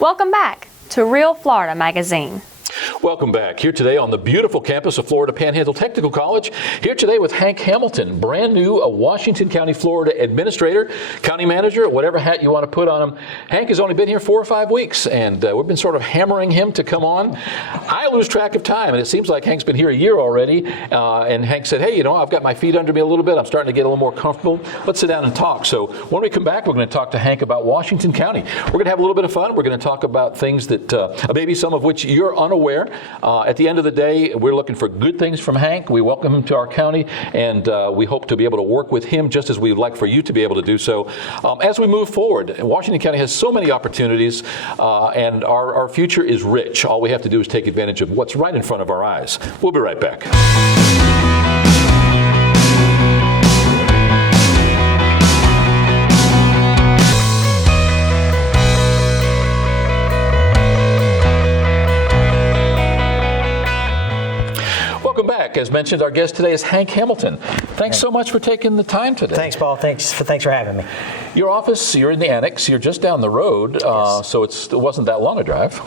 Welcome back to Real Florida Magazine. Welcome back. Here today on the beautiful campus of Florida Panhandle Technical College. Here today with Hank Hamilton, brand new Washington County, Florida administrator, county manager, whatever hat you want to put on him. Hank has only been here 4 or 5 weeks, and we've been sort of hammering him to come on. I lose track of time, and it seems like Hank's been here a year already. And Hank said, hey, I've got my feet under me a little bit. I'm starting to get a little more comfortable. Let's sit down and talk. So when we come back, we're going to talk to Hank about Washington County. We're going to have a little bit of fun. We're going to talk about things that maybe some of which you're unaware. At the end of the day, we're looking for good things from Hank. We welcome him to our county, and we hope to be able to work with him just as we would like for you to be able to do so. As we move forward, Washington County has so many opportunities, and our future is rich. All we have to do is take advantage of what's right in front of our eyes. We'll be right back. Welcome back. As mentioned, our guest today is Hank Hamilton. Thanks so much for taking the time today. Thanks, Paul. Thanks for having me. Your office, you're in the annex. You're just down the road, Yes. so it wasn't that long a drive.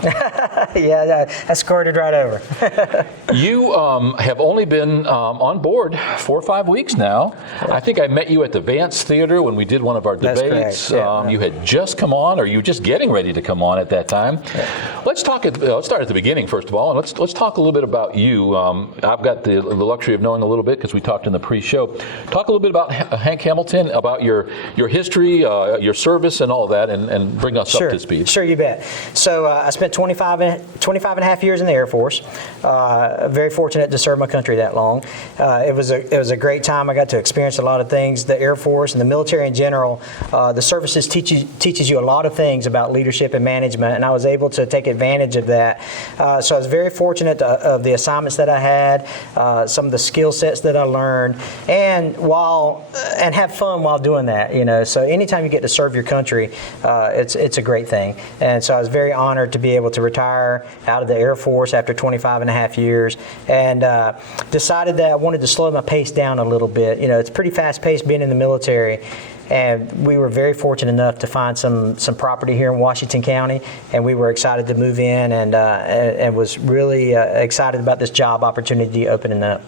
Yeah, I skirted right over. You have only been on board 4 or 5 weeks now. I think I met you at the Vance Theater when we did one of our That's debates. correct. Yeah. You had just come on, or you were just getting ready to come on at that time. Yeah. Let's start at the beginning first of all, and let's talk a little bit about you. I've got the luxury of knowing a little bit because we talked in the pre-show. Talk a little bit about Hank Hamilton, about your history, your service, and all of that, and bring us up to speed. Sure, you bet. So I spent 25 and a half years in the Air Force. Very fortunate to serve my country that long. It was a great time. I got to experience a lot of things. The Air Force and the military in general, the services teaches you a lot of things about leadership and management, and I was able to take advantage of that. So I was very fortunate of the assignments that I had, some of the skill sets that I learned, and have fun while doing that. So anytime you get to serve your country, it's a great thing. And so I was very honored to be able to retire out of the Air Force after 25 and a half years, and decided that I wanted to slow my pace down a little bit. It's pretty fast-paced being in the military. And we were very fortunate enough to find some property here in Washington County, and we were excited to move in, and was really excited about this job opportunity opening up.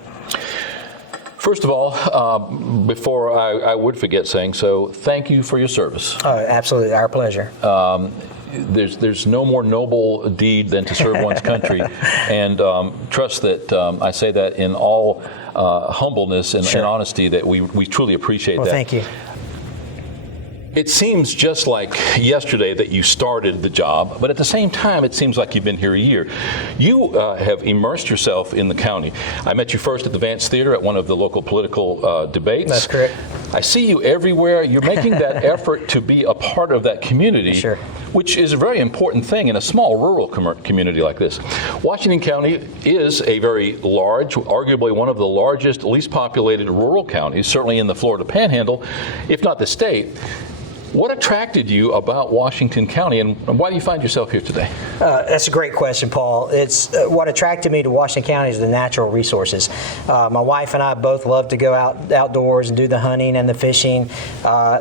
First of all, before I would forget saying so, thank you for your service. Oh, absolutely, our pleasure. There's no more noble deed than to serve one's country, and trust that I say that in all humbleness and honesty, that we truly appreciate that. Well, thank you. It seems just like yesterday that you started the job, but at the same time, it seems like you've been here a year. You have immersed yourself in the county. I met you first at the Vance Theater at one of the local political debates. That's correct. I see you everywhere. You're making that effort to be a part of that community, Sure. which is a very important thing in a small rural community like this. Washington County is a very large, arguably one of the largest, least populated rural counties, certainly in the Florida Panhandle, if not the state. What attracted you about Washington County, and why do you find yourself here today? That's a great question, Paul. It's what attracted me to Washington County is the natural resources. My wife and I both love to go outdoors and do the hunting and the fishing.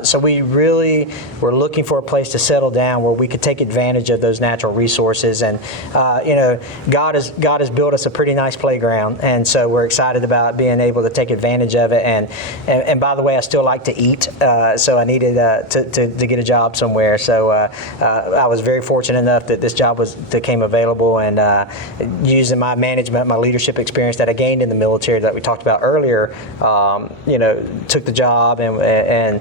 So we really were looking for a place to settle down where we could take advantage of those natural resources. And God has built us a pretty nice playground, and so we're excited about being able to take advantage of it. And by the way, I still like to eat, so I needed to get a job somewhere. So I was very fortunate enough that this job became available, and using my management, my leadership experience that I gained in the military that we talked about earlier, took the job, and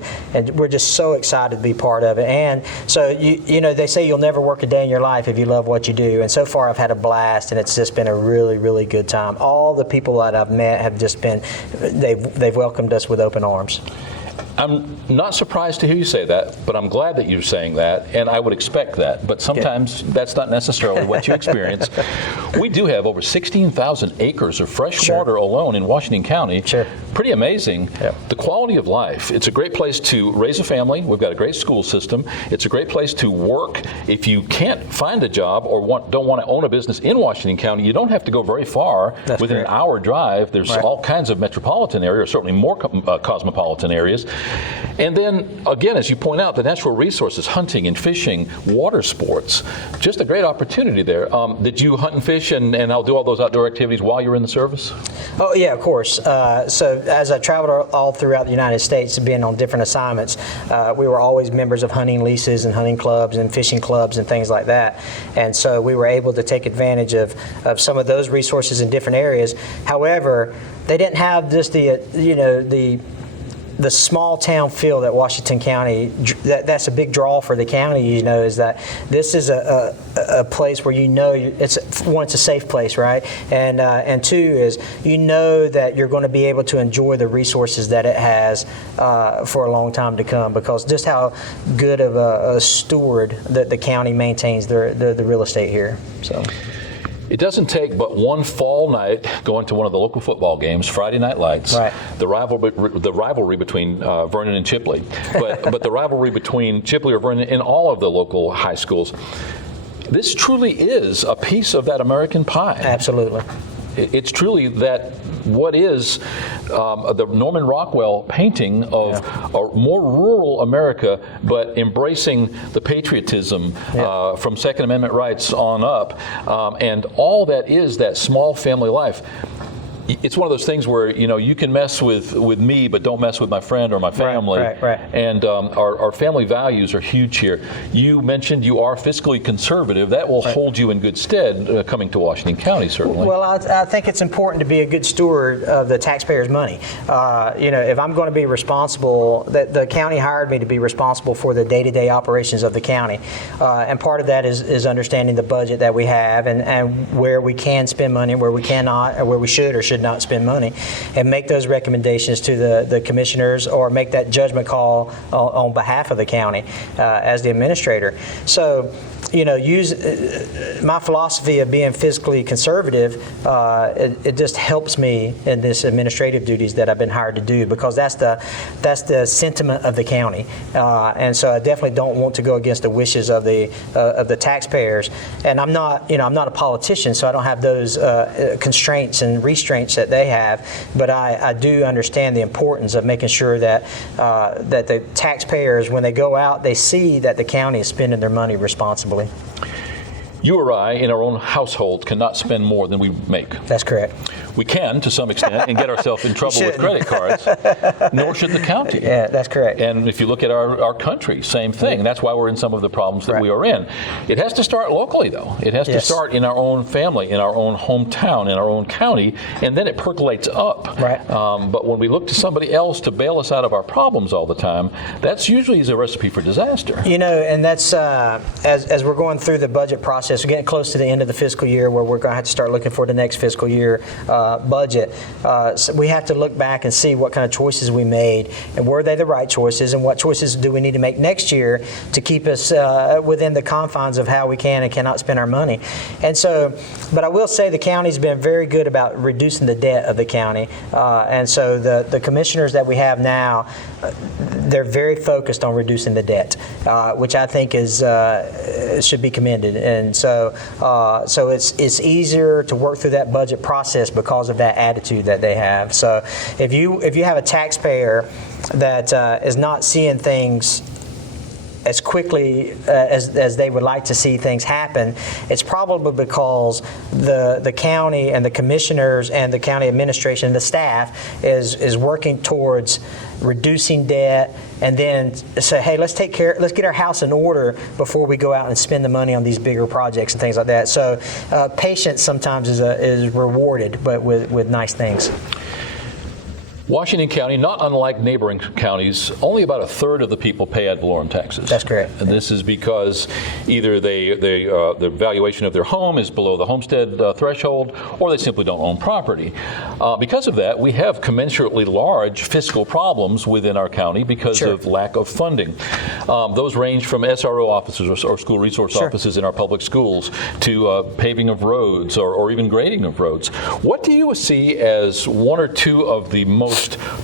we're just so excited to be part of it. And so they say you'll never work a day in your life if you love what you do. And so far I've had a blast, and it's just been a really, really good time. All the people that I've met have just been, they've welcomed us with open arms. I'm not surprised to hear you say that, but I'm glad that you're saying that, and I would expect that. But sometimes that's not necessarily what you experience. We do have over 16,000 acres of fresh water alone in Washington County. Sure. Pretty amazing. Yeah. The quality of life. It's a great place to raise a family. We've got a great school system. It's a great place to work. If you can't find a job or don't want to own a business in Washington County, you don't have to go very far. That's within correct. an hour drive. There's all kinds of metropolitan areas, or certainly more cosmopolitan areas. And then, again, as you point out, the natural resources, hunting and fishing, water sports, just a great opportunity there. Did you hunt and fish and I'll do all those outdoor activities while you're in the service? Oh, yeah, of course. So as I traveled all throughout the United States, being on different assignments, we were always members of hunting leases and hunting clubs and fishing clubs and things like that. And so we were able to take advantage of some of those resources in different areas. However, they didn't have just the small town feel that Washington County, that's a big draw for the county, is that this is a place where it's a safe place, right? And two is that you're going to be able to enjoy the resources that it has for a long time to come, because just how good of a steward that the county maintains the real estate here. So. It doesn't take but one fall night going to one of the local football games, Friday Night Lights, right. the rivalry between Vernon and Chipley, but the rivalry between Chipley or Vernon in all of the local high schools. This truly is a piece of that American pie. Absolutely. It's truly that what is the Norman Rockwell painting of a more rural America, but embracing the patriotism from Second Amendment rights on up, and all that is that small family life. It's one of those things where you can mess with me, but don't mess with my friend or my family. Right. And our family values are huge here. You mentioned you are fiscally conservative. That will hold you in good stead coming to Washington County, certainly. Well, I think it's important to be a good steward of the taxpayers' money. If I'm going to be responsible, the county hired me to be responsible for the day-to-day operations of the county, and part of that is understanding the budget that we have and where we can spend money, where we cannot, or where we should or should not spend money, and make those recommendations to the commissioners, or make that judgment call on behalf of the county as the administrator. So, use my philosophy of being fiscally conservative. It just helps me in this administrative duties that I've been hired to do, because that's the sentiment of the county, and so I definitely don't want to go against the wishes of the taxpayers. And I'm not a politician, so I don't have those constraints and restraints that they have. But I do understand the importance of making sure that the taxpayers, when they go out, they see that the county is spending their money responsibly. You or I, in our own household, cannot spend more than we make. That's correct. We can, to some extent, and get ourselves in trouble with credit cards, nor should the county. Yeah, that's correct. And if you look at our country, same thing. That's why we're in some of the problems that we are in. It has to start locally, though. It has to start in our own family, in our own hometown, in our own county, and then it percolates up. Right. But when we look to somebody else to bail us out of our problems all the time, that's usually a recipe for disaster. And that's, as we're going through the budget process, we're getting close to the end of the fiscal year, where we're going to have to start looking for the next fiscal year budget. So we have to look back and see what kind of choices we made, and were they the right choices, and what choices do we need to make next year to keep us within the confines of how we can and cannot spend our money. And so, but I will say the county's been very good about reducing the debt of the county, and so the commissioners that we have now, they're very focused on reducing the debt, which I think should be commended. And so it's easier to work through that budget process because of that attitude that they have. So if you have a taxpayer that is not seeing things as quickly as they would like to see things happen, it's probably because the county and the commissioners and the county administration and the staff is working towards reducing debt, and then say, hey, let's get our house in order before we go out and spend the money on these bigger projects and things like that. So patience sometimes is rewarded, but with nice things. Washington County, not unlike neighboring counties, only about a third of the people pay ad valorem taxes. That's correct. And this is because either the valuation of their home is below the homestead threshold, or they simply don't own property. Because of that, we have commensurately large fiscal problems within our county because of lack of funding. Those range from SRO offices or school resource offices in our public schools to paving of roads or even grading of roads. What do you see as one or two of the most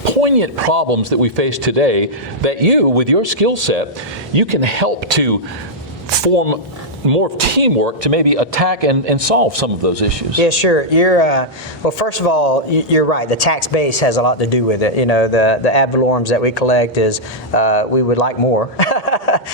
poignant problems that we face today that you, with your skill set, you can help to form more of teamwork to maybe attack and solve some of those issues? Yeah, sure. Well, first of all, you're right. The tax base has a lot to do with it. You know, the ad valorem that we collect is we would like more,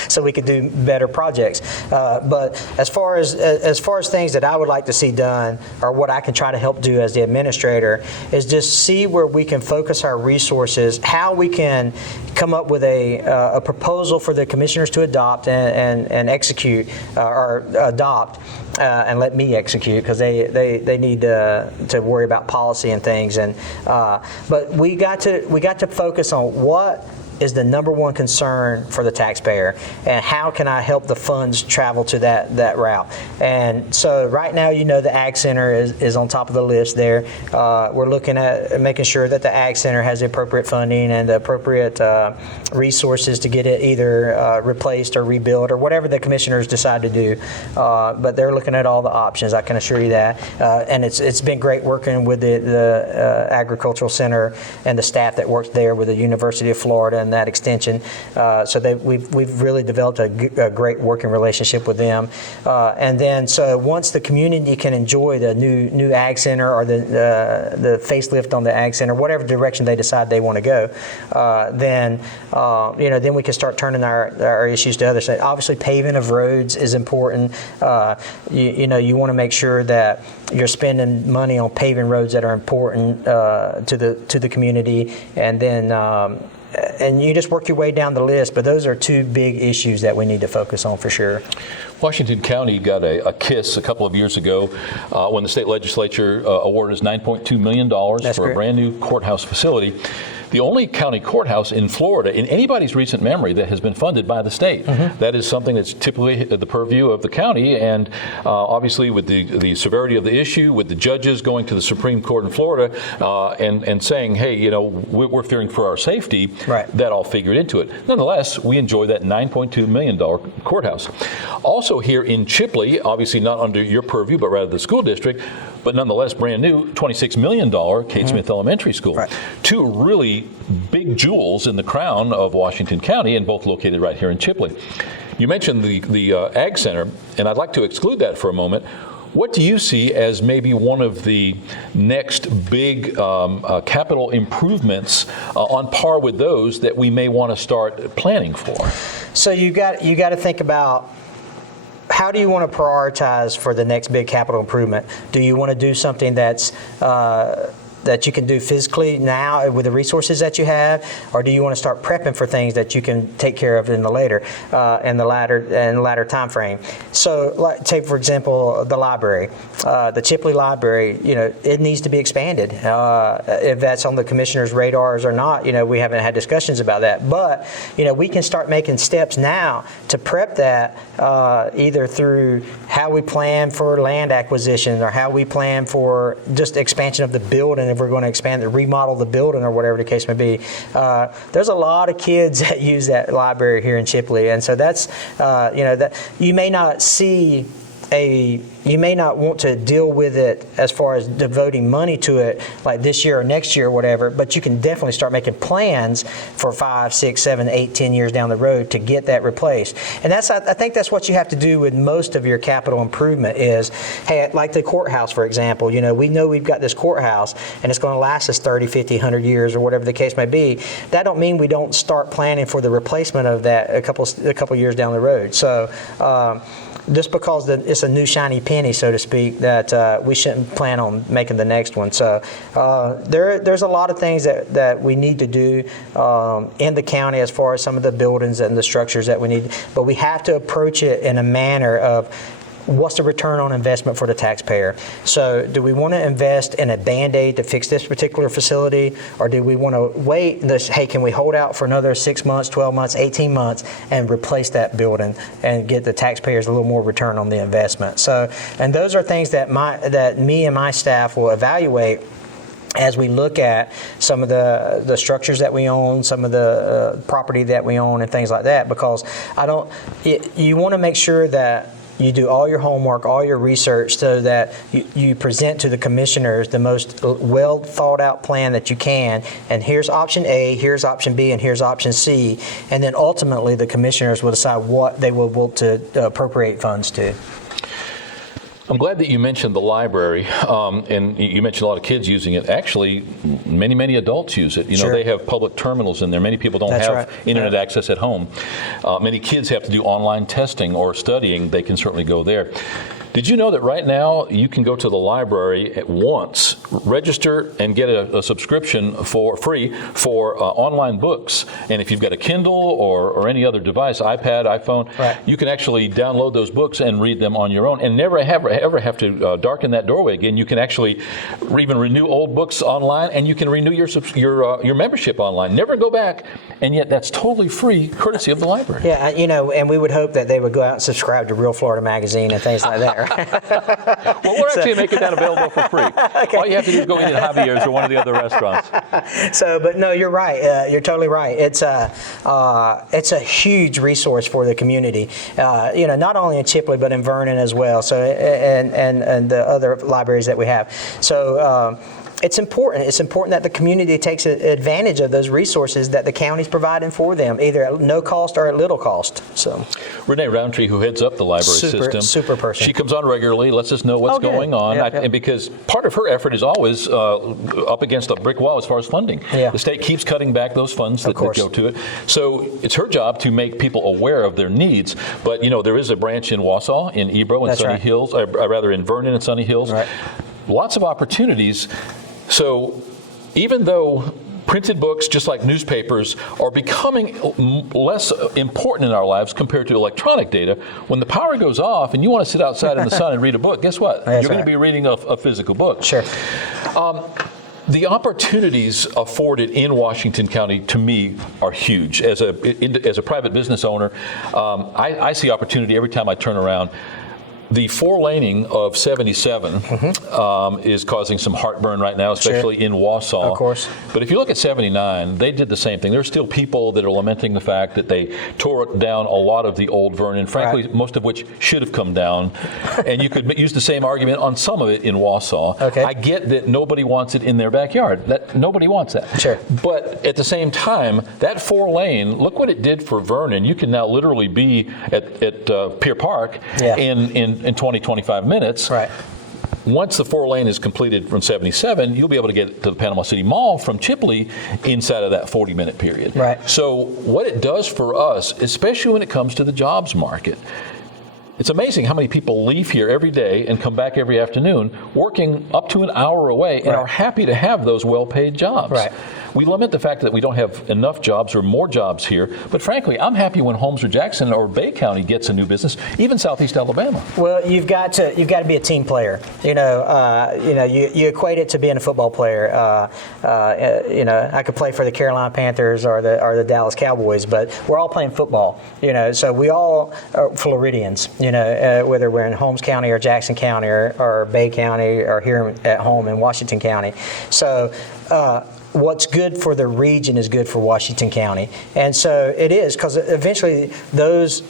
so we could do better projects. But as far as things that I would like to see done, or what I can try to help do as the administrator, is just see where we can focus our resources, how we can come up with a proposal for the commissioners to adopt and execute or adopt and let me execute, because they need to worry about policy and things. And but we got to focus on what is the number one concern for the taxpayer, and how can I help the funds travel to that route. And so right now, you know, the Ag Center is on top of the list there. We're looking at making sure that the Ag Center has the appropriate funding and the appropriate resources to get it either replaced or rebuilt or whatever the commissioners decide to do. But they're looking at all the options, I can assure you that. And it's been great working with the Agricultural Center and the staff that works there with the University of Florida and that extension. So we've really developed a great working relationship with them. And then so once the community can enjoy the new Ag Center or the facelift on the Ag Center, whatever direction they decide they want to go, then we can start turning our issues to others. Obviously, paving of roads is important. You want to make sure that you're spending money on paving roads that are important to the community, and then and you just work your way down the list. But those are two big issues that we need to focus on for sure. Washington County got a KISS a couple of years ago when the state legislature awarded us $9.2 million for a brand new courthouse facility. The only county courthouse in Florida in anybody's recent memory that has been funded by the state. Mm-hmm. That is something that's typically the purview of the county, and obviously with the severity of the issue, with the judges going to the Supreme Court in Florida and saying, hey, we're fearing for our safety, right. That all figured into it. Nonetheless, we enjoy that $9.2 million courthouse. Also here in Chipley, obviously not under your purview, but rather the school district, but nonetheless brand new, $26 million Kate Smith Elementary School. Right. Two really big jewels in the crown of Washington County, and both located right here in Chipley. You mentioned the Ag Center, and I'd like to exclude that for a moment. What do you see as maybe one of the next big capital improvements on par with those that we may want to start planning for? So you got to think about, how do you want to prioritize for the next big capital improvement? Do you want to do something that's that you can do physically now with the resources that you have, or do you want to start prepping for things that you can take care of in the latter time frame? So, take for example the library, the Chipley Library. It needs to be expanded. If that's on the commissioner's radars or not, we haven't had discussions about that. But we can start making steps now to prep that, either through how we plan for land acquisition or how we plan for just expansion of the building. If we're going to expand remodel the building or whatever the case may be, there's a lot of kids that use that library here in Chipley, and so that's that you may not see you may not want to deal with it as far as devoting money to it like this year or next year or whatever, but you can definitely start making plans for 5, 6, 7, 8, 10 years down the road to get that replaced. And I think that's what you have to do with most of your capital improvement is, hey, like the courthouse, for example, we know we've got this courthouse and it's going to last us 30, 50, 100 years or whatever the case may be. That don't mean we don't start planning for the replacement of that a couple years down the road. So, just because it's a new shiny penny, so to speak, that we shouldn't plan on making the next one. So there's a lot of things that we need to do in the county as far as some of the buildings and the structures that we need. But we have to approach it in a manner of, what's the return on investment for the taxpayer? So do we want to invest in a Band-Aid to fix this particular facility, or do we want to wait and hey, can we hold out for another 6 months, 12 months, 18 months and replace that building and get the taxpayers a little more return on the investment? So, and those are things that me and my staff will evaluate as we look at some of the structures that we own, some of the property that we own and things like that, because you want to make sure that you do all your homework, all your research, so that you present to the commissioners the most well thought out plan that you can. And here's option A, here's option B, and here's option C. And then ultimately the commissioners will decide what they will want to appropriate funds to. I'm glad that you mentioned the library, and you mentioned a lot of kids using it. Actually, many adults use it. You know, Sure. they have public terminals in there. Many people don't That's have right. internet Yeah. access at home. Many kids have to do online testing or studying. They can certainly go there. Did you know that right now you can go to the library at once, register, and get a subscription for free for online books? And if you've got a Kindle or any other device, iPad, iPhone, Right. you can actually download those books and read them on your own, and never ever have to darken that doorway again. You can actually even renew old books online, and you can renew your membership online. Never go back, and yet that's totally free, courtesy of the library. Yeah, you know, and we would hope that they would go out and subscribe to Real Florida Magazine and things like that. Well, we're actually making that available for free. Okay. All you have to do is go in at Javier's or one of the other restaurants. So, but no, you're right. You're totally right. It's a huge resource for the community. You know, not only in Chipley but in Vernon as well. So, and the other libraries that we have. So. It's important. It's important that the community takes advantage of those resources that the county's providing for them, either at no cost or at little cost. So, Renee Roundtree, who heads up the library system, super person. She comes on regularly, lets us know what's Oh, good. going on, Yep, yep. and because part of her effort is always up against a brick wall as far as funding. Yeah. The state keeps cutting back those funds that course. go to it. So it's her job to make people aware of their needs. But you know, there is a branch in Wausau, in Ebro, and That's Sunny right. Hills, rather in Vernon and Sunny Hills. Right. Lots of opportunities. So even though printed books, just like newspapers, are becoming less important in our lives compared to electronic data, when the power goes off and you want to sit outside in the sun and read a book, guess what? That's You're going right. to be reading a physical book. sure. The opportunities afforded in Washington County, to me, are huge. As a private business owner, I see opportunity every time I turn around. The four-laning of 77 is causing some heartburn right now, especially in Wausau. Of course. But if you look at 79, they did the same thing. There's still people that are lamenting the fact that they tore down a lot of the old Vernon, frankly, Right. most of which should have come down. And you could use the same argument on some of it in Wausau. Okay. I get that nobody wants it in their backyard. Nobody wants that. Sure. But at the same time, that four-lane, look what it did for Vernon. You can now literally be at Pier Park Yeah. in 20, 25 minutes. Right. Once the four-lane is completed from 77, you'll be able to get to the Panama City Mall from Chipley inside of that 40-minute period. Right. So what it does for us, especially when it comes to the jobs market, it's amazing how many people leave here every day and come back every afternoon working up to an hour away and Right. are happy to have those well-paid jobs. Right. We lament the fact that we don't have enough jobs or more jobs here, but frankly, I'm happy when Holmes or Jackson or Bay County gets a new business, even Southeast Alabama. Well, you've got to be a team player. You equate it to being a football player. I could play for the Carolina Panthers or the Dallas Cowboys, but we're all playing football. So we all are Floridians. Whether we're in Holmes County or Jackson County or Bay County or here at home in Washington County. So. What's good for the region is good for Washington County, and so it is, because eventually those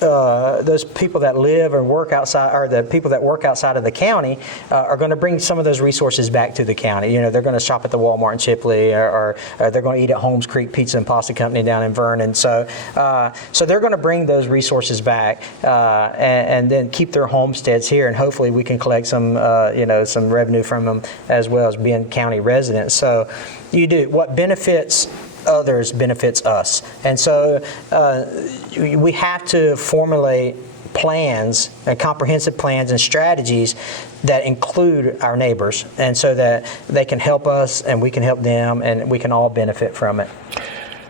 people that live or work outside, or the people that work outside of the county, are going to bring some of those resources back to the county. They're going to shop at the Walmart in Chipley, or they're going to eat at Holmes Creek Pizza and Pasta Company down in Vernon. So they're going to bring those resources back, and then keep their homesteads here, and hopefully we can collect some some revenue from them as well as being county residents. So. You do. What benefits others benefits us. And so we have to formulate plans and comprehensive plans and strategies that include our neighbors, and so that they can help us and we can help them and we can all benefit from it.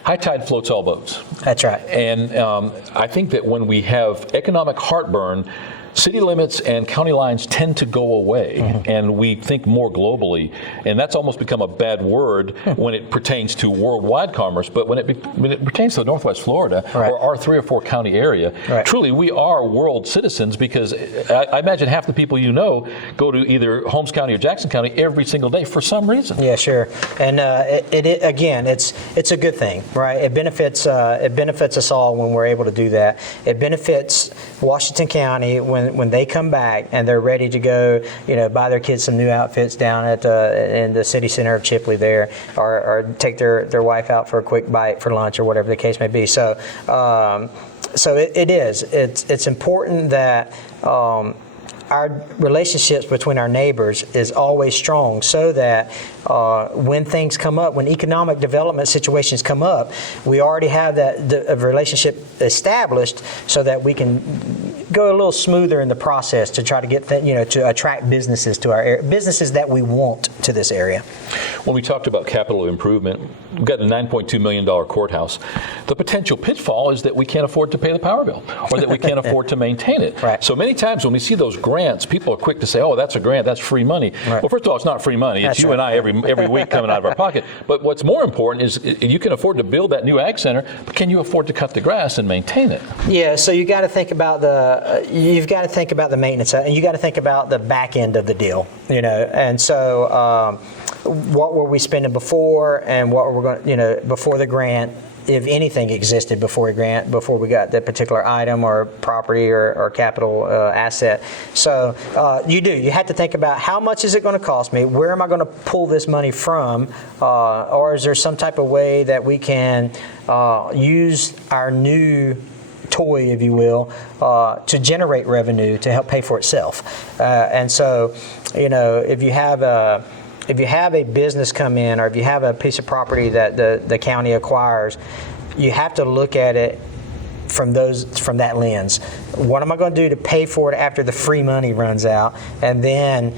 High tide floats all boats. That's right. And I think that when we have economic heartburn, city limits and county lines tend to go away, and we think more globally. And that's almost become a bad word when it pertains to worldwide commerce. But when it pertains to Northwest Florida, Right. or our 3 or 4 county area, Right. truly we are world citizens, because I imagine half the people go to either Holmes County or Jackson County every single day for some reason. Yeah, sure. And again, it's a good thing, right? It benefits us all when we're able to do that. It benefits Washington County when when they come back and they're ready to go, buy their kids some new outfits down at in the city center of Chipley there, or take their wife out for a quick bite for lunch or whatever the case may be. So it's important that our relationships between our neighbors is always strong, so that when things come up, when economic development situations come up, we already have that relationship established, so that we can go a little smoother in the process to try to get to attract businesses to our area, businesses that we want to this area. When we talked about capital improvement, we've got a $9.2 million courthouse. The potential pitfall is that we can't afford to pay the power bill, or that we can't afford to maintain it. Right. So many times when we see those grants, people are quick to say, "Oh, that's a grant, that's free money." Right. Well, first of all, it's not free money. It's That's you right. and I every week coming out of our pocket. But what's more important is you can afford to build that new ag center, but can you afford to cut the grass and maintain it? Yeah, so you got to think about you've got to think about the maintenance, and you got to think about the back end of the deal, And so, what were we spending before, and what were we going, before the grant, if anything existed before we got that particular item or property or capital asset. So you have to think about, how much is it going to cost me? Where am I going to pull this money from? Or is there some type of way that we can use our new toy, if you will, to generate revenue to help pay for itself? And so, if you have a business come in, or if you have a piece of property that the county acquires, you have to look at it from that lens. What am I going to do to pay for it after the free money runs out? And then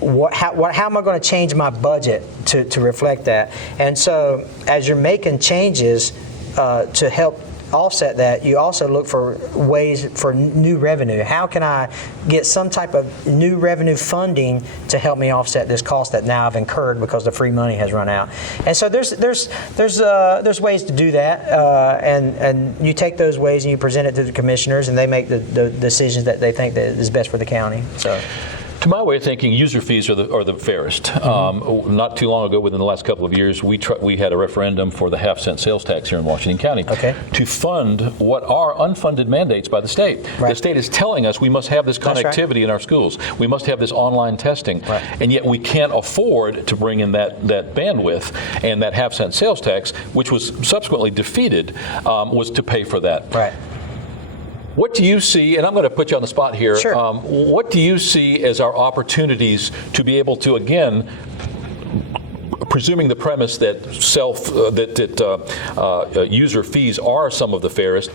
how am I going to change my budget to reflect that? And so as you're making changes to help offset that, you also look for ways for new revenue. How can I get some type of new revenue funding to help me offset this cost that now I've incurred because the free money has run out? And so there's ways to do that, and you take those ways and you present it to the commissioners, and they make the decisions that they think that is best for the county. So. To my way of thinking, user fees are the fairest. Mm-hmm. Not too long ago, within the last couple of years, we had a referendum for the half-cent sales tax here in Washington County to fund what are unfunded mandates by the state. Right. The state is telling us we must have this connectivity in our schools. We must have this online testing. Right. And yet we can't afford to bring in that bandwidth, and that half-cent sales tax, which was subsequently defeated, was to pay for that. Right. What do you see, and I'm going to put you on the spot here, Sure. What do you see as our opportunities to be able to, again, presuming the premise that user fees are some of the fairest,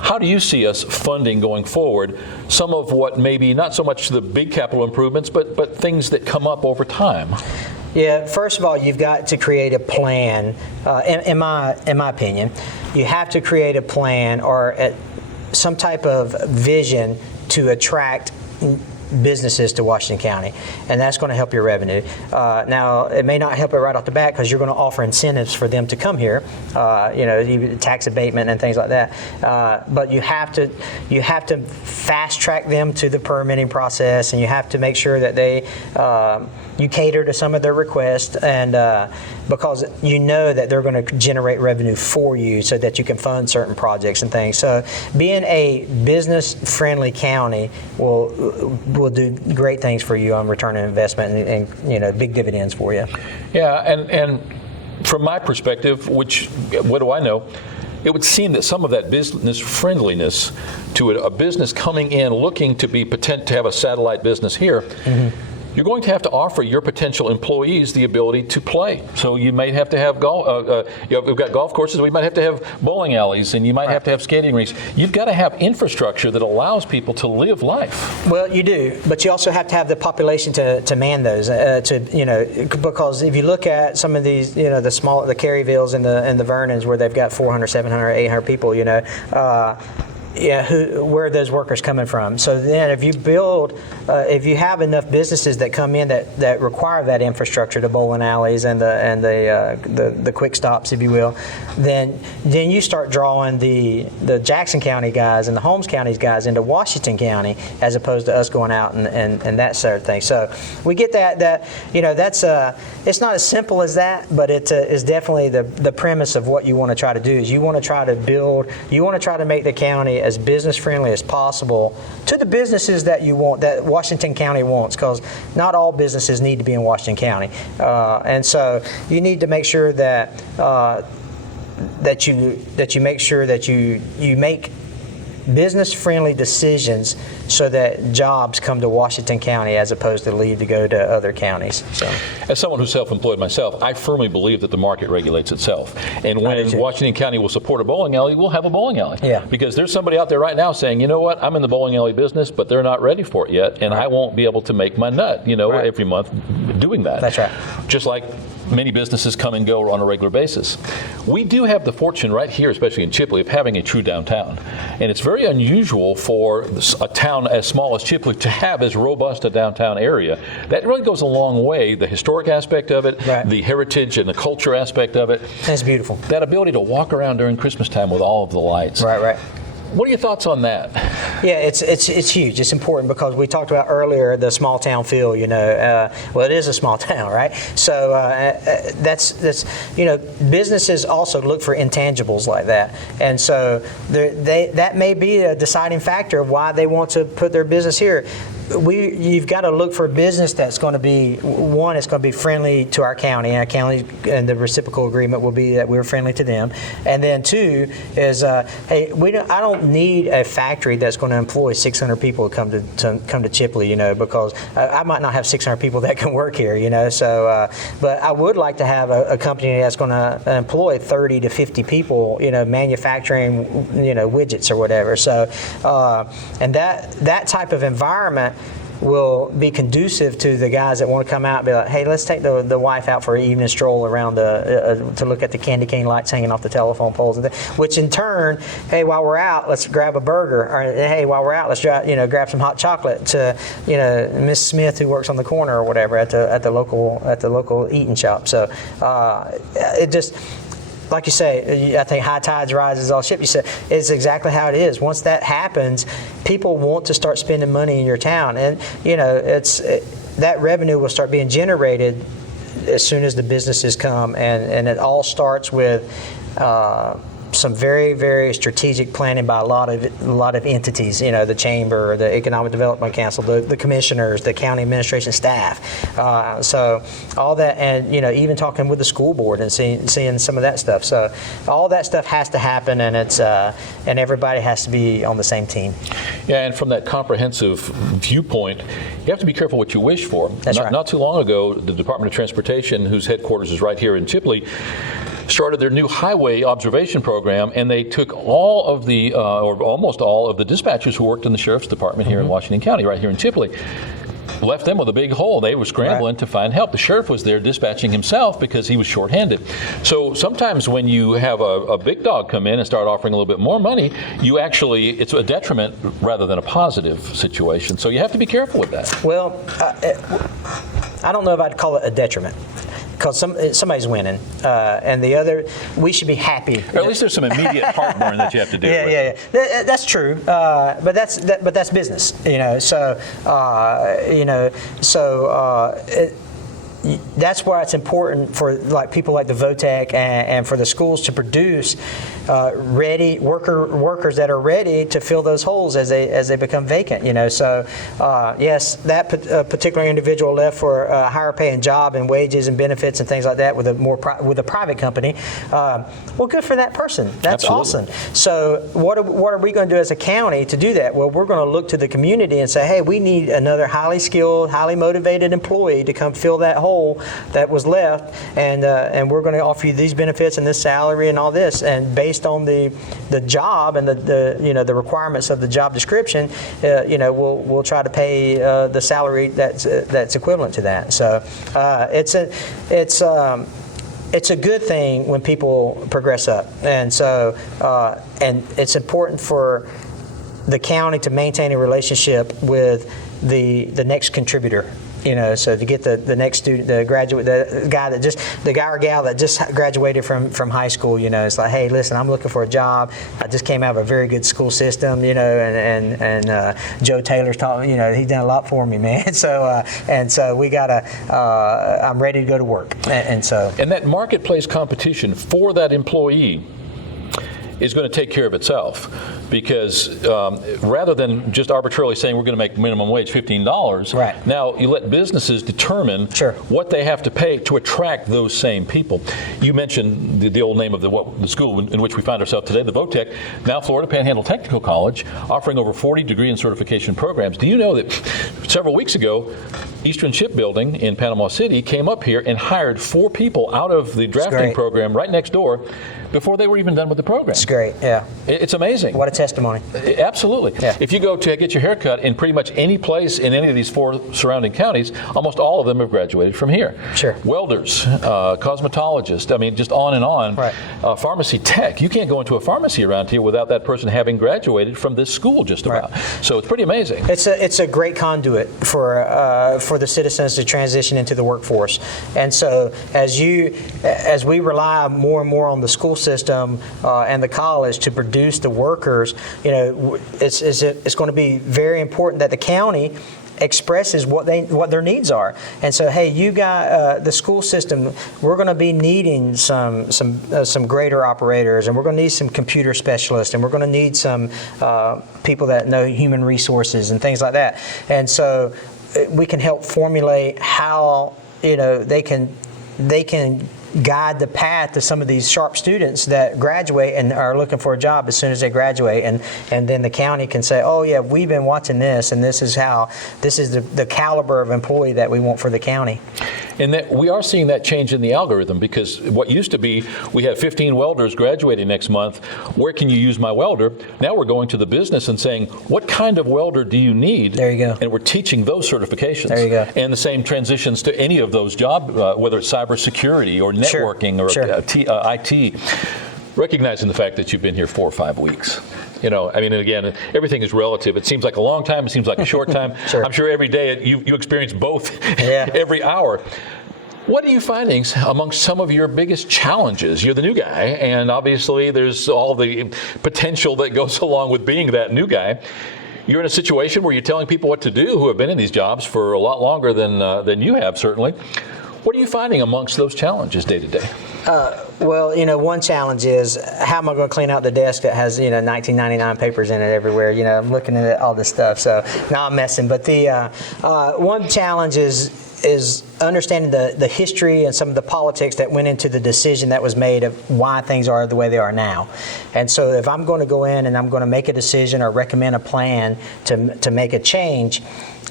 how do you see us funding going forward some of what maybe not so much the big capital improvements, but things that come up over time? Yeah, first of all, you've got to create a plan. In my opinion, you have to create a plan or some type of vision to attract businesses to Washington County, and that's going to help your revenue. Now, it may not help it right off the bat, because you're going to offer incentives for them to come here, tax abatement and things like that. But you have to fast track them to the permitting process, and you have to make sure that you cater to some of their requests, and because you know that they're going to generate revenue for you, so that you can fund certain projects and things. So being a business-friendly county will do great things for you on return on investment, and big dividends for you. Yeah, and from my perspective, what do I know? It would seem that some of that business friendliness to a business coming in looking to have a satellite business here. Mm-hmm. You're going to have to offer your potential employees the ability to play. So you might have to have golf. We've got golf courses. We might have to have bowling alleys, and you might have to have skating rinks. You've got to have infrastructure that allows people to live life. Well, you do, but you also have to have the population to man those. Because if you look at some of these, the Caryvilles and the Vernons, where they've got 400, 700, 800 people, where are those workers coming from? So then if you have enough businesses that come in that require that infrastructure, the bowling alleys and the quick stops, if you will, then you start drawing the Jackson County guys and the Holmes County guys into Washington County, as opposed to us going out and that sort of thing. So we get that's it's not as simple as that, but it's definitely the premise of what you want to try to do. Is you want to try to make the county as business friendly as possible to the businesses that you want, that Washington County wants, because not all businesses need to be in Washington County. And so you need to make sure that you make sure that you make business-friendly decisions so that jobs come to Washington County as opposed to leave to go to other counties. So, as someone who's self-employed myself, I firmly believe that the market regulates itself. And when Washington County will support a bowling alley, we'll have a bowling alley. Yeah. Because there's somebody out there right now saying, you know what, I'm in the bowling alley business, but they're not ready for it yet, and I won't be able to make my nut, every month doing that. That's right. Just like many businesses come and go on a regular basis. We do have the fortune right here, especially in Chipley, of having a true downtown. And it's very unusual for a town as small as Chipley to have as robust a downtown area. That really goes a long way. The historic aspect of it, the heritage and the culture aspect of it. That's beautiful. That ability to walk around during Christmas time with all of the lights. Right. What are your thoughts on that? Yeah, it's huge. It's important because we talked about earlier the small town feel. Well, it is a small town, right? So that's businesses also look for intangibles like that, and so that may be a deciding factor of why they want to put their business here. You've got to look for a business that's going to be, one, it's going to be friendly to our county, and our county, and the reciprocal agreement will be that we're friendly to them. And then two is, hey, I don't need a factory that's going to employ 600 people to come to Chipley, because I might not have 600 people that can work here, So, but I would like to have a company that's going to employ 30 to 50 people, manufacturing, widgets or whatever. So, and that type of environment will be conducive to the guys that want to come out and be like, hey, let's take the wife out for an evening stroll around to look at the candy cane lights hanging off the telephone poles, which in turn, hey, while we're out, let's grab a burger, or hey, while we're out, let's grab some hot chocolate to Miss Smith who works on the corner or whatever at the local eating shop. So it just, like you say, I think high tides rises all ship. You said it's exactly how it is. Once that happens, people want to start spending money in your town, and that revenue will start being generated as soon as the businesses come, and it all starts with some very, very strategic planning by a lot of entities. The chamber, the Economic Development Council, the commissioners, the county administration staff. So all that, and even talking with the school board and seeing some of that stuff. So all that stuff has to happen, and it's and everybody has to be on the same team. Yeah, and from that comprehensive viewpoint, you have to be careful what you wish for. That's right. Not too long ago, the Department of Transportation, whose headquarters is right here in Chipley, started their new highway observation program, and they took all of the, or almost all of the dispatchers who worked in the Sheriff's Department here in Washington County, right here in Chipley, left them with a big hole. They were scrambling to find help. The sheriff was there dispatching himself because he was shorthanded. So sometimes when you have a big dog come in and start offering a little bit more money, it's a detriment rather than a positive situation. So you have to be careful with that. Well, I don't know if I'd call it a detriment, because somebody's winning, and the other, we should be happy. Or at least there's some immediate heartburn that you have to deal with. Yeah. That's true, but that's business, So, that's why it's important for people like the VOTEC and for the schools to produce ready workers that are ready to fill those holes as they become vacant. So yes, that particular individual left for a higher paying job and wages and benefits and things like that with a private company. Well, good for that person. That's Absolutely. awesome. So what are we going to do as a county to do that? Well, we're going to look to the community and say, hey, we need another highly skilled, highly motivated employee to come fill that hole that was left, and we're going to offer you these benefits and this salary and all this, and based on the job and the requirements of the job description, we'll try to pay the salary that's equivalent to that. So it's a good thing when people progress up, and so and it's important for the county to maintain a relationship with the next contributor. So to get the next student, the graduate, the guy or gal that just graduated from high school, it's like, hey, listen, I'm looking for a job. I just came out of a very good school system, and Joe Taylor's taught me, he's done a lot for me, man. So we gotta, I'm ready to go to work, and that marketplace competition for that employee is going to take care of itself. because rather than just arbitrarily saying we're going to make minimum wage $15, Right. now you let businesses determine Sure. what they have to pay to attract those same people. You mentioned the old name of the school in which we find ourselves today, the VOTEC, now Florida Panhandle Technical College, offering over 40 degree and certification programs. Do you know that several weeks ago, Eastern Shipbuilding in Panama City came up here and hired 4 people out of the drafting great. program right next door before they were even done with the program? It's great, yeah. It's amazing. What a testimony. Absolutely. Yeah. If you go to get your hair cut in pretty much any place in any of these 4 surrounding counties, almost all of them have graduated from here. Sure. Welders, cosmetologists, I mean, just on and on. Right. Pharmacy tech. You can't go into a pharmacy around here without that person having graduated from this school just about. Right. So it's pretty amazing. It's a great conduit for the citizens to transition into the workforce. And so as we rely more and more on the school system and the college to produce the workers, it's going to be very important that the county expresses what their needs are. And so, hey, you got the school system. We're going to be needing some grader operators, and we're going to need some computer specialists, and we're going to need some people that know human resources and things like that. And so, we can help formulate how they can guide the path to some of these sharp students that graduate and are looking for a job as soon as they graduate, and then the county can say, oh yeah, we've been watching this, and this is the caliber of employee that we want for the county. And that we are seeing that change in the algorithm, because what used to be, we have 15 welders graduating next month, where can you use my welder? Now we're going to the business and saying, what kind of welder do you need? There you go. And we're teaching those certifications. There you go. And the same transitions to any of those jobs, whether it's cybersecurity or networking or IT. Recognizing the fact that you've been here 4 or 5 weeks. Again, everything is relative. It seems like a long time. It seems like a short time. Sure. I'm sure every day you experience both Yeah. every hour. What are you finding amongst some of your biggest challenges? You're the new guy, and obviously there's all the potential that goes along with being that new guy. You're in a situation where you're telling people what to do who have been in these jobs for a lot longer than you have, certainly. What are you finding amongst those challenges day to day? Well, one challenge is, how am I going to clean out the desk that has 1999 papers in it everywhere? I'm looking at all this stuff, so now I'm messing. But the one challenge is understanding the history and some of the politics that went into the decision that was made of why things are the way they are now. And so if I'm going to go in and I'm going to make a decision or recommend a plan to make a change,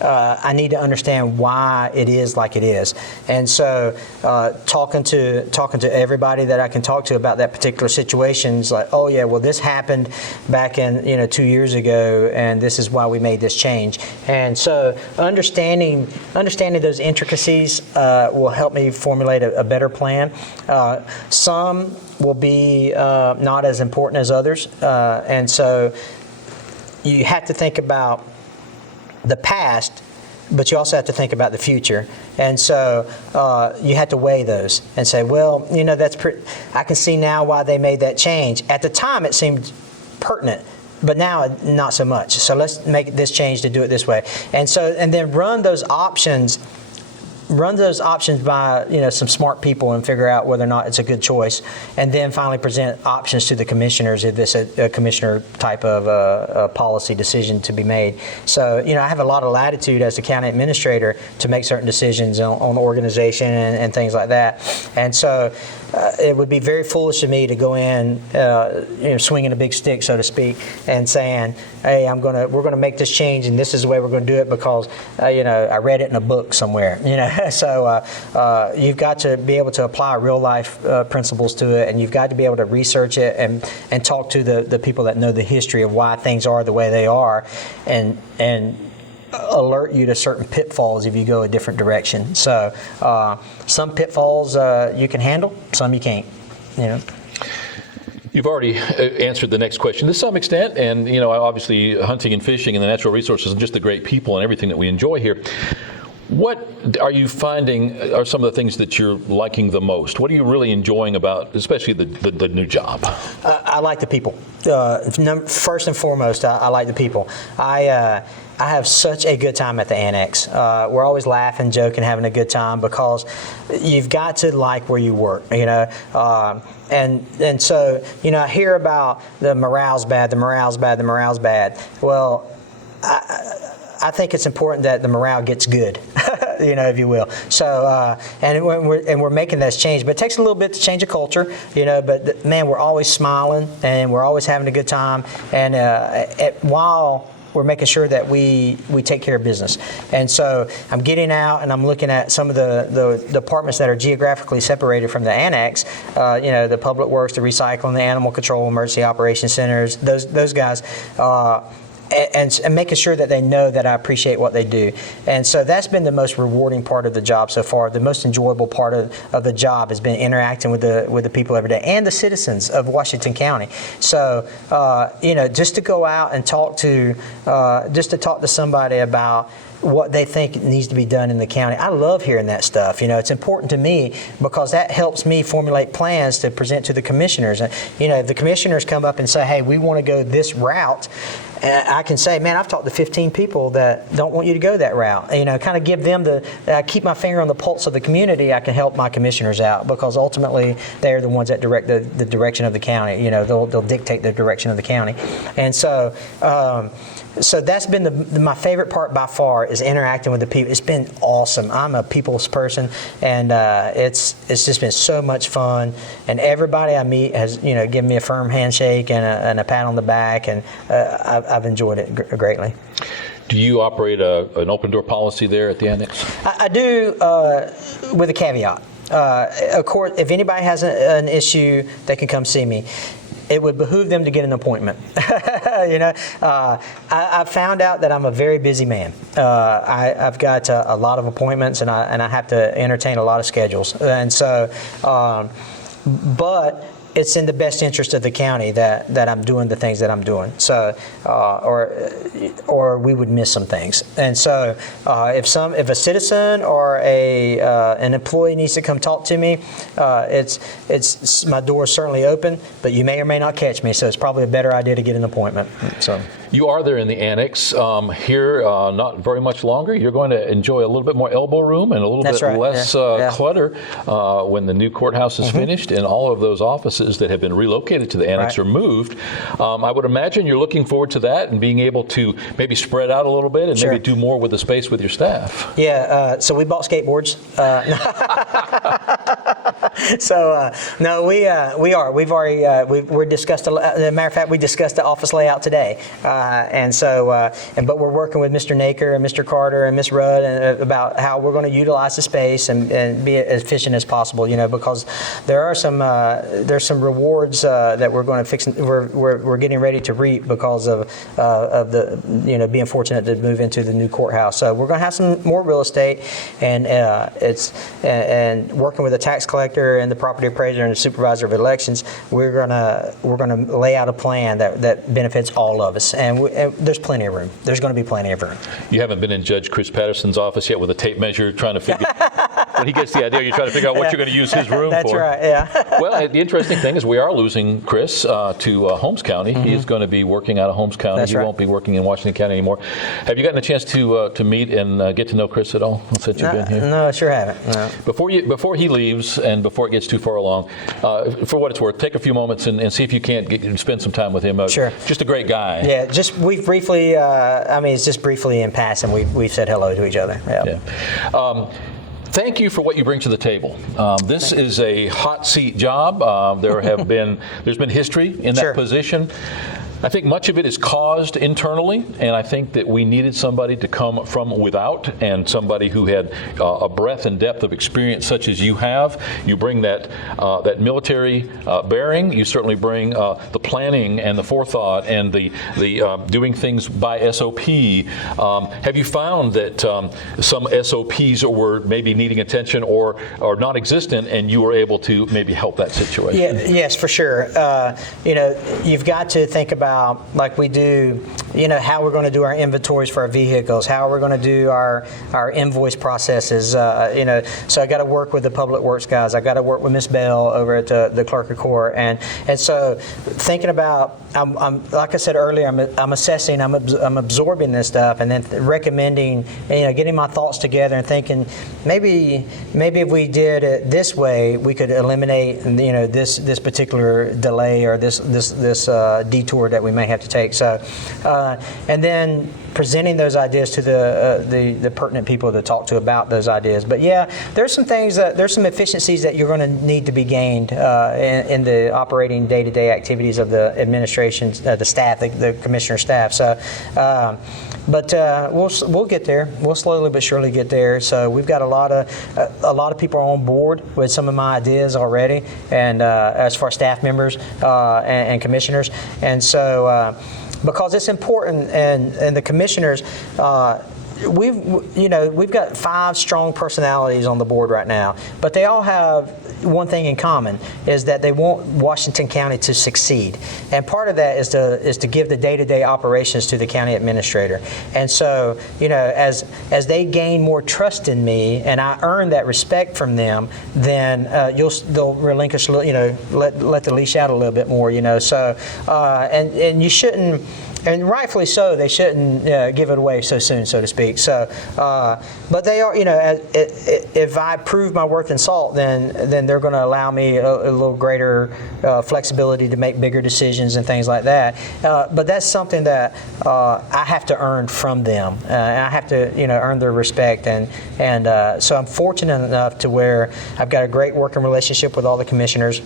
I need to understand why it is like it is. And so talking to everybody that I can talk to about that particular situation is like, oh yeah, well this happened back in 2 years ago, and this is why we made this change. And so understanding those intricacies will help me formulate a better plan. Some will be not as important as others, and so you have to think about the past, but you also have to think about the future. And so you have to weigh those and say, well, I can see now why they made that change. At the time, it seemed pertinent, but now not so much. So let's make this change to do it this way. And then run those options by some smart people and figure out whether or not it's a good choice, and then finally present options to the commissioners if this is a commissioner type of policy decision to be made. So I have a lot of latitude as the county administrator to make certain decisions on organization and things like that. And so it would be very foolish of me to go in swinging a big stick, so to speak, and saying, hey, we're gonna make this change, and this is the way we're gonna do it because I read it in a book somewhere. So you've got to be able to apply real life principles to it, and you've got to be able to research it and talk to the people that know the history of why things are the way they are, and alert you to certain pitfalls if you go a different direction. So some pitfalls you can handle, some you can't. You've already answered the next question to some extent, and obviously hunting and fishing and the natural resources and just the great people and everything that we enjoy here. What are you finding are some of the things that you're liking the most? What are you really enjoying about, especially the new job? I like the people. First and foremost, I like the people. I have such a good time at the annex. We're always laughing, joking, having a good time because you've got to like where you work, you know. And so, you know, I hear about the morale's bad, the morale's bad, the morale's bad. Well, I think it's important that the morale gets good, you know, if you will. So, and we're making this change, but it takes a little bit to change a culture, you know. But man, we're always smiling and we're always having a good time, and while we're making sure that we take care of business. And so I'm getting out and I'm looking at some of the departments that are geographically separated from the annex, you know, the public works, the recycling, the animal control, emergency operations centers, those guys. And making sure that they know that I appreciate what they do. And so that's been the most rewarding part of the job so far. The most enjoyable part of the job has been interacting with the people every day and the citizens of Washington County. So, you know, just to go out and talk to somebody about what they think needs to be done in the county. I love hearing that stuff. You know, it's important to me because that helps me formulate plans to present to the commissioners. And, you know, if the commissioners come up and say, hey, we want to go this route, I can say, man, I've talked to 15 people that don't want you to go that route. You know, kind of give them keep my finger on the pulse of the community. I can help my commissioners out because ultimately they're the ones that direct the direction of the county. You know, they'll dictate the direction of the county. And so, so that's been my favorite part by far is interacting with the people. It's been awesome. I'm a people's person, and it's just been so much fun. And everybody I meet has, you know, given me a firm handshake and a pat on the back, and I've enjoyed it greatly. Do you operate an open door policy there at the annex? I do, with a caveat. Of course, if anybody has an issue, they can come see me. It would behoove them to get an appointment. You know, I found out that I'm a very busy man. I've got a lot of appointments, and I have to entertain a lot of schedules. And so, but it's in the best interest of the county that I'm doing the things that I'm doing. So, or we would miss some things. And so, if a citizen or an employee needs to come talk to me, it's my door is certainly open. But you may or may not catch me, so it's probably a better idea to get an appointment. So. You are there in the annex here, not very much longer. You're going to enjoy a little bit more elbow room and a little bit less clutter when the new courthouse is finished and all of those offices that have been relocated to the annex are moved. I would imagine you're looking forward to that and being able to maybe spread out a little bit and maybe do more with the space with your staff. Yeah, so we bought skateboards. So no, we are. We've already we discussed. As a matter of fact, we discussed the office layout today. And so, but we're working with Mr. Naker and Mr. Carter and Ms. Rudd about how we're going to utilize the space and be as efficient as possible. You know, because there's some rewards that we're going to fix. We're getting ready to reap because of the, you know, being fortunate to move into the new courthouse. So we're going to have some more real estate, and and working with the tax collector and the property appraiser and the supervisor of elections, we're gonna lay out a plan that benefits all of us. And there's plenty of room. There's going to be plenty of room. You haven't been in Judge Chris Patterson's office yet with a tape measure trying to figure when he gets the idea, you're trying to figure out what you're going to use his room That's for. That's right, yeah. Well, the interesting thing is we are losing Chris to Holmes County. He's going to be working out of Holmes County. That's he won't be working in Washington County anymore. Have you gotten a chance to meet and get to know Chris at all since you've been here? No, I sure haven't. No. Before he leaves and before it gets too far along, for what it's worth, take a few moments and see if you can't spend some time with him. Sure. Just a great guy. Yeah, we've briefly, it's just briefly in passing, we've said hello to each other. Yep. Yeah. Thank you for what you bring to the table. This is a hot seat job. There's been history in that position. I think much of it is caused internally, and I think that we needed somebody to come from without, and somebody who had a breadth and depth of experience such as you have. You bring that military bearing. You certainly bring the planning and the forethought and the doing things by SOP. Have you found that some SOPs were maybe needing attention or non-existent, and you were able to maybe help that situation? Yeah, yes, for sure. You've got to think about about, like we do, how we're going to do our inventories for our vehicles, how we're going to do our invoice processes. So I got to work with the public works guys. I got to work with Miss Bell over at the clerk of court, and so thinking about, I'm like I said earlier, I'm assessing, I'm absorbing this stuff, and then recommending, getting my thoughts together and thinking maybe if we did it this way, we could eliminate this particular delay or this detour that we may have to take. So, and then presenting those ideas to the pertinent people to talk to about those ideas. But yeah, there's some efficiencies that you're going to need to be gained in the operating day-to-day activities of the administration, the staff, the commissioner staff. So, but we'll get there. We'll slowly but surely get there. So we've got a lot of people on board with some of my ideas already, and as far as staff members and commissioners, and so. Because it's important, and the commissioners, we've got 5 strong personalities on the board right now, but they all have one thing in common, is that they want Washington County to succeed, and part of that is to give the day-to-day operations to the county administrator. And so, as they gain more trust in me, and I earn that respect from them, then they'll relinquish, let the leash out a little bit more, So, and you shouldn't. And rightfully so, they shouldn't give it away so soon, so to speak. So, but they are, if I prove my worth in salt, then they're going to allow me a little greater flexibility to make bigger decisions and things like that. But that's something that I have to earn from them. I have to, earn their respect, and so I'm fortunate enough to where I've got a great working relationship with all the commissioners.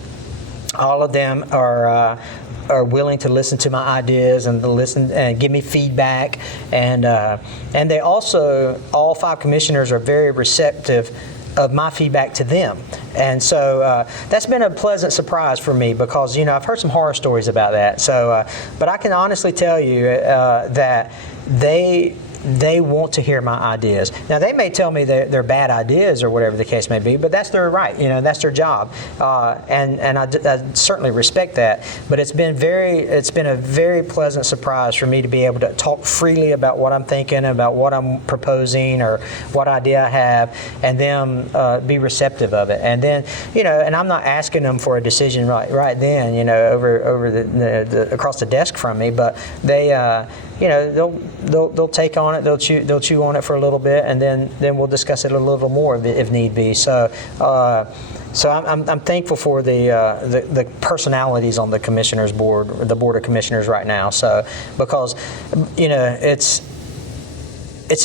All of them are willing to listen to my ideas and to listen and give me feedback, and they also, all 5 commissioners are very receptive of my feedback to them, and so that's been a pleasant surprise for me, because I've heard some horror stories about that. So, but I can honestly tell you that they want to hear my ideas. Now, they may tell me they're bad ideas or whatever the case may be, but that's their right. That's their job, and I certainly respect that. But it's been a very pleasant surprise for me to be able to talk freely about what I'm thinking, about what I'm proposing, or what idea I have, and them be receptive of it. And then, and I'm not asking them for a decision right then, over the across the desk from me, but they. They'll take on it. They'll chew on it for a little bit, and then we'll discuss it a little more if need be. So, I'm thankful for the personalities on the commissioners board, or the board of commissioners right now. So, because it's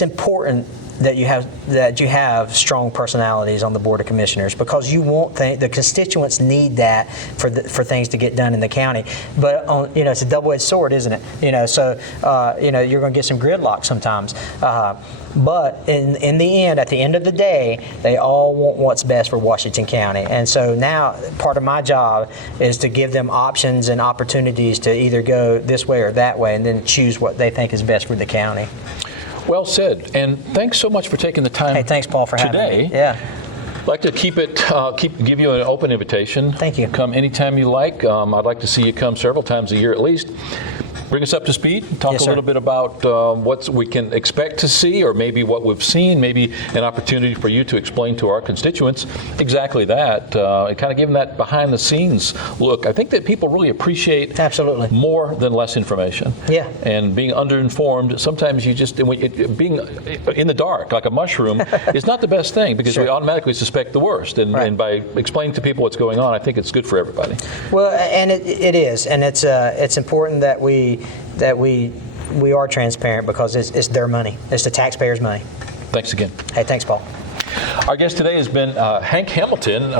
important that you have strong personalities on the board of commissioners, because you want the constituents need that for things to get done in the county. But it's a double-edged sword, isn't it? So you're going to get some gridlock sometimes. But in the end, at the end of the day, they all want what's best for Washington County. And so now part of my job is to give them options and opportunities to either go this way or that way, and then choose what they think is best for the county. Well said, and thanks so much for taking the time. Hey, thanks, Paul, for having me. Yeah. I'd like to give you an open invitation. Thank you. Come anytime you like. I'd like to see you come several times a year at least. Bring us up to speed. Talk a little bit about what we can expect to see, or maybe what we've seen, maybe an opportunity for you to explain to our constituents exactly that, and kind of give them that behind-the-scenes look. I think that people really appreciate absolutely more than less information. Yeah. And being underinformed, sometimes you just, being in the dark, like a mushroom, is not the best thing, because we automatically suspect the worst. And by explaining to people what's going on, I think it's good for everybody. Well, and it is, and it's important that we are transparent, because it's their money. It's the taxpayers' money. Thanks again. Hey, thanks, Paul. Our guest today has been Hank Hamilton,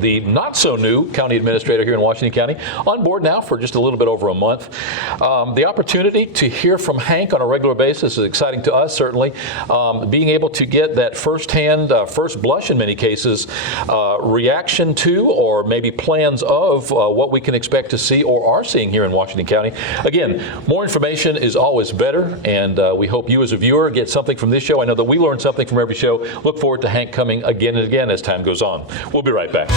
the not-so-new county administrator here in Washington County, on board now for just a little bit over a month. The opportunity to hear from Hank on a regular basis is exciting to us, certainly. Being able to get that first-hand, first blush in many cases, reaction to, or maybe plans of what we can expect to see or are seeing here in Washington County. Again, more information is always better, and we hope you as a viewer get something from this show. I know that we learn something from every show. Look forward to Hank coming again and again as time goes on. We'll be right back.